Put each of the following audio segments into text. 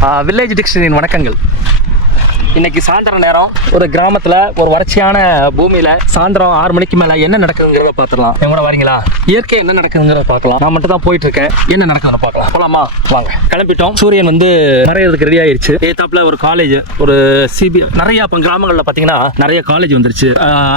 Village டிக்ஷனரியின் வணக்கங்கள். இன்னைக்கு சாயந்தர நேரம் ஒரு கிராமத்துல ஒரு வறட்சியான பூமியில சாயந்தரம் ஆறு மணிக்கு மேல என்ன நடக்குதுங்கிறத பாத்துக்கலாம் என் கூட வரீங்களா? இயற்கை என்ன நடக்குதுங்கிறத பார்க்கலாம். நான் மட்டும் தான் போயிட்டு இருக்கேன் என்ன நடக்குதுன்னு பார்க்கலாம். போலாமா? வாங்க. கிளம்பிட்டோம். சூரியன் வந்து மறையிறதுக்கு ரெடி ஆயிருச்சு. ஏத்தாப்புல ஒரு காலேஜ் ஒரு சிபி நிறைய இப்போ கிராமங்களில் பார்த்தீங்கன்னா நிறைய காலேஜ் வந்துருச்சு.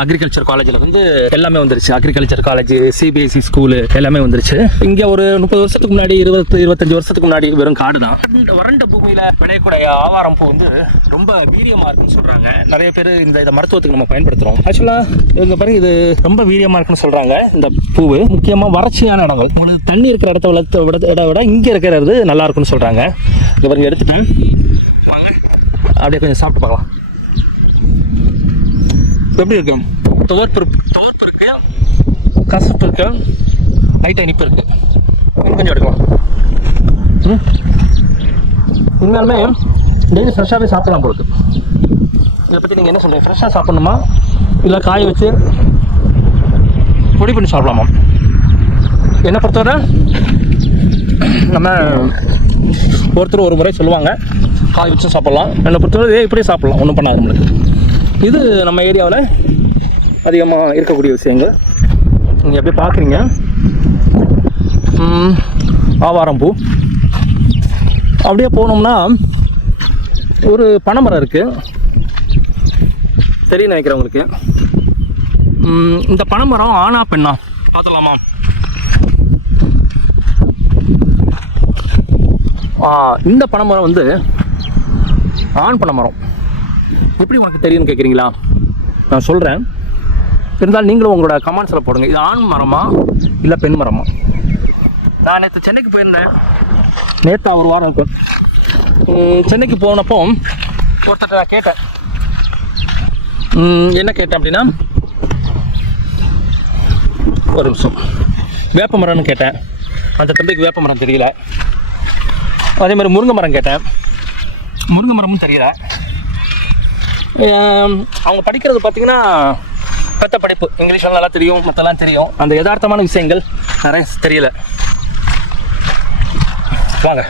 அக்ரிகல்ச்சர் காலேஜில் வந்து எல்லாமே வந்துருச்சு. அக்ரிகல்ச்சர் காலேஜ் சிபிஎஸ்சி ஸ்கூலு எல்லாமே வந்துருச்சு. இங்க ஒரு முப்பது வருஷத்துக்கு முன்னாடி இருபத்தி இருபத்தஞ்சு வருஷத்துக்கு முன்னாடி வெறும் காடு தான் வறண்ட பூமியில விளையக்கூடிய ஆவாரம் பூ வந்து ரொம்ப வீரியமாக இருக்குன்னு சொல்கிறாங்க நிறைய பேர் இந்த இதை மருத்துவத்துக்கு நம்ம பயன்படுத்துகிறோம் ஆக்சுவலாக இவங்க பாருங்க இது ரொம்ப வீரியமாக இருக்குன்னு சொல்கிறாங்க இந்த பூவு. முக்கியமாக வறட்சியான இடங்கள். தண்ணி இருக்கிற இடத்த விட விட விட விட இங்கே இருக்கிறது நல்லா இருக்குன்னு சொல்கிறாங்க இங்க பாருங்க எடுத்துட்டேன் வாங்க. அப்படியே கொஞ்சம் சாப்பிட்டு பார்க்கலாம். எப்படி இருக்கு? துவர்ப்பு துவர்ப்பு இருக்கு கசப்பு இருக்கு லைட்டாக இனிப்பு இருக்கு. கொஞ்சம் எடுக்கலாம். இருந்தாலுமே உண்மையாலுமே டெய்லி ஃப்ரெஷ்ஷாகவே சாப்பிடலாம் பொழுது இதை பற்றி நீங்கள் என்ன சொல்கிறீங்க ஃப்ரெஷ்ஷாக சாப்பிடணுமா? இல்லை காய வச்சு பொடி பண்ணி சாப்பிடலாமா? என்னை பொறுத்தவரை நம்ம ஒருத்தர் ஒரு முறை சொல்லுவாங்க காய வச்சு சாப்பிட்லாம். என்னை பொறுத்தவரை இதே இப்படியே சாப்பிட்லாம் ஒன்றும் பண்ணாது நம்மளுக்கு. இது நம்ம ஏரியாவில் அதிகமாக இருக்கக்கூடிய விஷயங்கள். நீங்கள் எப்படி பார்க்குறீங்க ஆவாரம் பூ. அப்படியே போனோம்னா ஒரு பனைமரம் இருக்குது தெரியும் நினைக்கிறேன் உங்களுக்கு. இந்த பனைமரம் ஆனா பெண்ணா? பார்த்துலாமா ஆ, இந்த பனைமரம் வந்து ஆண் பனைமரம். எப்படி உனக்கு தெரியும்னு கேட்குறீங்களா நான் சொல்கிறேன் இருந்தாலும் நீங்களும் உங்களோட கமெண்ட்ஸில் போடுங்க. இது ஆண் மரமா இல்லை பெண் மரமா? நான் நேற்று சென்னைக்கு போயிருந்தேன். நேற்று ஒரு வாரம் இருக்கும் சென்னைக்கு போனப்போ ஒருத்தர் நான் கேட்டேன். என்ன கேட்டேன் அப்படின்னா ஒரு நிமிஷம். வேப்ப மரம்னு கேட்டேன். அந்த தம்பிக்கு வேப்ப மரம் தெரியல. அதே மாதிரி முருங்கை மரம் கேட்டேன். முருங்கை மரமும் தெரியல. அவங்க படிக்கிறது பார்த்தீங்கன்னா பெத்த படிப்பு. இங்கிலீஷ்லாம் நல்லா தெரியும் மற்றெல்லாம் தெரியும். அந்த யதார்த்தமான விஷயங்கள் நிறைய தெரியல. வாங்க.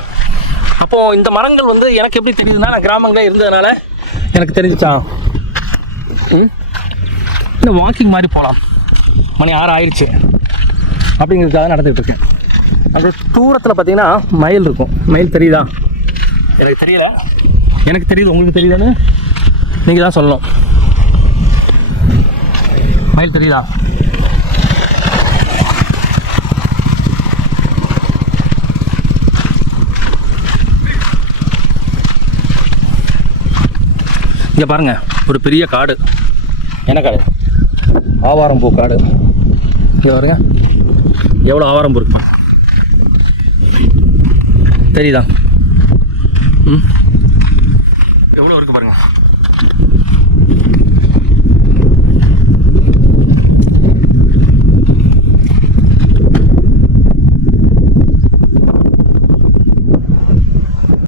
அப்போ இந்த மரங்கள் வந்து எனக்கு எப்படி தெரியுதுன்னா நான் கிராமங்களே இருந்ததுனால எனக்கு தெரிஞ்சுச்சா? ம்? இந்த வாக்கிங் மாதிரி போகலாம் மணி ஆறு ஆயிடுச்சு அப்படிங்கிறதுக்காக நடந்துகிட்டு இருக்கேன். அந்த தூரத்தில் பார்த்தீங்கன்னா மயில் இருக்கும். மயில் தெரியுதா? எனக்கு தெரியல. எனக்கு தெரியுது. உங்களுக்கு தெரியுதான்னு? நீங்கள் தான் சொல்லணும். மயில் தெரியுதா? இங்கே பாருங்கள் ஒரு பெரிய காடு. என்ன காடு? ஆவாரம் பூ காடு. இங்கே பாருங்க எவ்வளோ ஆவாரம் பூ இருக்கு? தெரியுதா? ம்? எவ்வளோ இருக்குது பாருங்கள்